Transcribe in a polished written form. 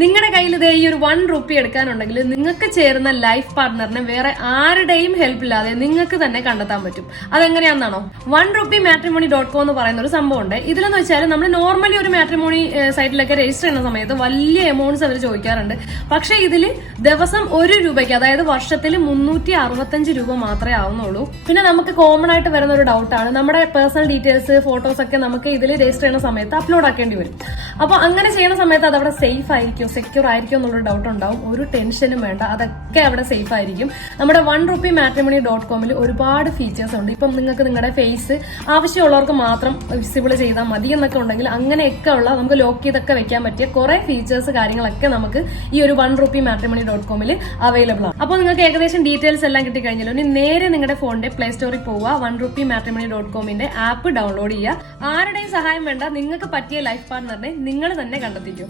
നിങ്ങളുടെ കയ്യിൽ ഇതേ ഈ ഒരു 1 രൂപ എടുക്കാനുണ്ടെങ്കിൽ നിങ്ങൾക്ക് ചേരുന്ന ലൈഫ് പാർട്ട്ണറിനെ വേറെ ആരുടെയും ഹെൽപ്പ് ഇല്ലാതെ നിങ്ങൾക്ക് തന്നെ കണ്ടെത്താൻ പറ്റും. അതെങ്ങനെയാണെന്നാണോ? 1rupeematrimony.com എന്ന് പറയുന്ന ഒരു സംഭവം ഉണ്ട്. ഇതിലെന്ന് വെച്ചാൽ നമ്മൾ നോർമലി ഒരു മാട്രിമോണി സൈറ്റിലൊക്കെ രജിസ്റ്റർ ചെയ്യുന്ന സമയത്ത് വലിയ എമൗണ്ട്സ് അവർ ചോദിക്കാറുണ്ട്. പക്ഷെ ഇതിൽ ദിവസം 1 രൂപയ്ക്ക്, അതായത് വർഷത്തിൽ 365 രൂപ മാത്രമേ ആവുന്നുള്ളൂ. പിന്നെ നമുക്ക് കോമൺ ആയിട്ട് വരുന്ന ഒരു ഡൗട്ടാണ്, നമ്മുടെ പേഴ്സണൽ ഡീറ്റെയിൽസ്, ഫോട്ടോസ് ഒക്കെ നമുക്ക് ഇതിൽ രജിസ്റ്റർ ചെയ്യുന്ന സമയത്ത് അപ്ലോഡ് ആക്കേണ്ടി വരും. അപ്പൊ അങ്ങനെ ചെയ്യുന്ന സമയത്ത് അത് അവിടെ സേഫ് ആയിരിക്കും, സെക്യൂർ ആയിരിക്കും എന്നുള്ള ഡൗട്ട് ഉണ്ടാവും. ഒരു ടെൻഷനും വേണ്ട, അതൊക്കെ അവിടെ സേഫ് ആയിരിക്കും. നമ്മുടെ 1rupeematrimony.com ഒരുപാട് ഫീച്ചേഴ്സ് ഉണ്ട്. ഇപ്പം നിങ്ങൾക്ക് നിങ്ങളുടെ ഫേസ് ആവശ്യമുള്ളവർക്ക് മാത്രം വിസിബിൾ ചെയ്താൽ മതി എന്നൊക്കെ ഉണ്ടെങ്കിൽ അങ്ങനെയൊക്കെ ഉള്ള നമുക്ക് ലോക്ക് ചെയ്തൊക്കെ വെക്കാൻ പറ്റിയ കുറെ ഫീച്ചേഴ്സ് കാര്യങ്ങളൊക്കെ നമുക്ക് ഈ ഒരു 1rupeematrimony.com അവൈലബിൾ ആണ്. അപ്പോൾ നിങ്ങൾക്ക് ഏകദേശം ഡീറ്റെയിൽസ് എല്ലാം കിട്ടിക്കഴിഞ്ഞാൽ ഇനി നേരെ നിങ്ങളുടെ ഫോണിന്റെ പ്ലേ സ്റ്റോറിൽ പോവുക, 1rupeematrimony.com ആപ്പ് ഡൗൺലോഡ് ചെയ്യുക. ആരുടെയും സഹായം വേണ്ട, നിങ്ങൾക്ക് പറ്റിയ ലൈഫ് പാർട്ട്ണറിനെ നിങ്ങൾ തന്നെ കണ്ടെത്തിക്കും.